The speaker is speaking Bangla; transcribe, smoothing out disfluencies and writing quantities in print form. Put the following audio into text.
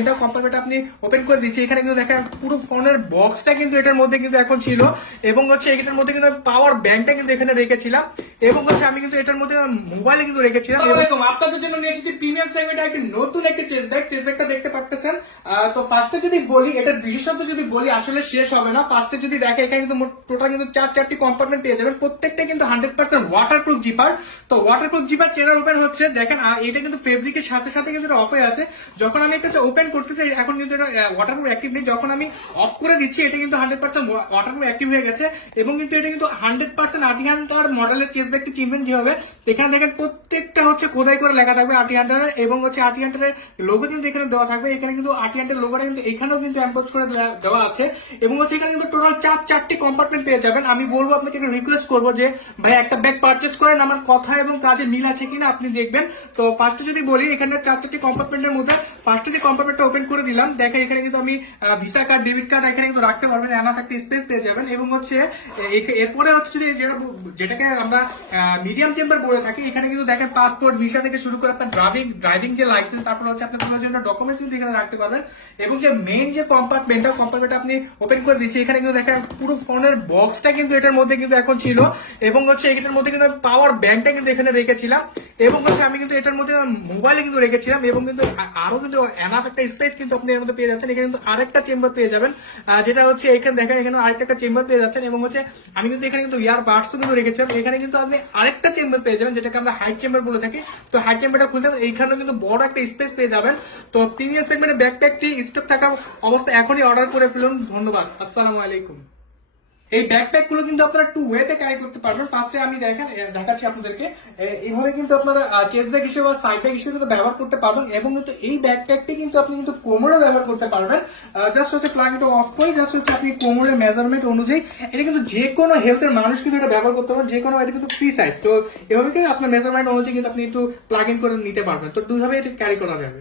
এটা কম্পার্টমেন্ট আপনি ওপেন করে দিচ্ছি। এখানে কিন্তু দেখেন পুরো ফোনের বক্সটা কিন্তু এটার মধ্যে কিন্তু এখন ছিল, এবং হচ্ছে এটার মধ্যে কিন্তু পাওয়ার ব্যাংকটা কিন্তু এখানে রেখেছিলাম, এবং হচ্ছে আমি কিন্তু এটার মধ্যে মোবাইলে কিন্তু রেখেছিলাম। এরকম আপনাদের জন্য নিয়ে এসেছি প্রিমিয়াম সেগমেন্টে একটা নতুন একটা চেস্ট ব্যাগটা দেখতে পাচ্ছেন। তো ফার্স্টে যদি বলি, এটার বিশেষত্ব যদি বলি আসলে শেষ হবে না। ফার্স্টে যদি দেখে এখানে কিন্তু টোটাল কিন্তু চারটি কম্পার্টমেন্ট পেয়ে যাবেন, প্রত্যেকটা কিন্তু 100% ওয়াটারপ্রুফ জিপার। তো ওয়াটারপ্রুফ জিপার চেনার ওপেন হচ্ছে দেখেন, এটা কিন্তু ফেব্রিকের সাথে সাথে কিন্তু অফ হয়ে আছে। যখন আমি এটা ওপেন করতেছি এখন কিন্তু এটা ওয়াটারপ্রুফ অ্যাক্টিভ নেই, যখন আমি অফ করে দিচ্ছি এটা কিন্তু 100% ওয়াটারপ্রুফ অ্যাক্টিভ হয়ে গেছে। এবং কিন্তু এটা কিন্তু 100% আটি হান্টার মডেলের চেস্ট ব্যাগটি চিনবেন যেভাবে, এখানে দেখেন প্রত্যেকটা হচ্ছে খোদাই করে লেখা থাকবে আটি হান্টারের, এবং হচ্ছে আটি হান্টারের লোগো কিন্তু এখানে দেওয়া থাকবে। এখানে কিন্তু আটি হান্টার লোগোটা কিন্তু এখানেও কিন্তু এমপোজ করে দেওয়া আছে, এবং হচ্ছে এখানে কিন্তু টোটাল চারটি কম্পার্টমেন্ট পেয়ে যাবেন। আমি বলবো আপনাকে রিকোয়েস্ট করবো যে ভাই একটা ব্যাগ পারচেস করেন, আমার কথা এবং কাজে মিল আছে কিনা আপনি দেখবেন। তো ফার্স্টে যদি বলি এখানে চারটি কম্পার্টমেন্টের মধ্যে ফার্স্টে যে কম্পার্টমেন্টটা ওপেন করে দিলাম, দেখেন এখানে কিন্তু আমি ভিসা কার্ড ডেবিট কার্ড এখানে কিন্তু রাখতে পারবেন, এনাফ একটা স্পেস পেয়ে যাবেন। এবং হচ্ছে এরপরে হচ্ছে যদি যেটাকে আমরা মিডিয়াম চেম্বার বলে থাকি, এখানে কিন্তু দেখেন পাসপোর্ট ভিসা থেকে শুরু করে আপনার ড্রাইভিং যে লাইসেন্স, তারপর হচ্ছে আপনার প্রয়োজনীয় ডকুমেন্টস কিন্তু এখানে রাখতে পারবেন। এবং যে মেইন যে কম্পার্টমেন্ট আপনি ওপেন করে দিচ্ছি, এখানে কিন্তু দেখেন পুরো ফোনের বক্সটা কিন্তু এটার মধ্যে কিন্তু এখন ছিল, এবং হচ্ছে এটার মধ্যে কিন্তু পাওয়ার ব্যাংকটা কিন্তু এখানে রেখেছিলাম, এবং হচ্ছে আমি কিন্তু এটার মধ্যে মোবাইলে কিন্তু রেখেছিলাম। এবং কিন্তু আরো কিন্তু এনাফ একটা স্পেস কিন্তু আপনি এর মধ্যে পেয়ে যাচ্ছেন। এখানে কিন্তু আরেকটা চেম্বার পেয়ে যাবেন, যেটা হচ্ছে এখানে দেখেন এখানে আরেকটা চেম্বার পেয়ে যাচ্ছেন। এবং হচ্ছে আমি কিন্তু এখানে কিন্তু ইয়ার বাডসও কিন্তু রেখেছিলাম, এখানে কিন্তু আপনি আরেকটা চেম্বার পেয়ে যাবেন, যেটাকে আমরা হাইট চেম্বার বলে থাকি। তো হাইট চেম্বারটা খুলতে এইখানেও কিন্তু বড় একটা স্পেস পেয়ে যাবেন। তো প্রিমিয়াম সেগমেন্টের ব্যাকপ্যাকটি স্টক থাকা অবস্থা এখনই অর্ডার করে ফেলুন। ধন্যবাদ, আসসালামু আলাইকুম। এই ব্যাকপ্যাক গুলো কিন্তু আপনারা টু ওয়েতে ক্যারি করতে পারবেন। ফার্স্টে আমি দেখাচ্ছি আপনাদেরকে, এইভাবে কিন্তু আপনারা চেস্ট ব্যাগ হিসেবে বা সাইড ব্যাগ হিসেবে কিন্তু ব্যবহার করতে পারবেন। এবং কিন্তু এই ব্যাকপ্যাকটি কিন্তু আপনি কিন্তু কোমরে ব্যবহার করতে পারবেন। জাস্ট হচ্ছে প্লাগটা অফ করে জাস্ট হচ্ছে আপনি কোমরের মেজারমেন্ট অনুযায়ী এটা কিন্তু যে কোনো হেলথের মানুষ কিন্তু এটা ব্যবহার করতে পারবেন, যে কোনো, এটা কিন্তু ফ্রি সাইজ। তো এভাবে কিন্তু আপনার মেজারমেন্ট অনুযায়ী কিন্তু আপনি একটু প্লাগ ইন করে নিতে পারবেন। তো দুইভাবে এটা ক্যারি করা যাবে।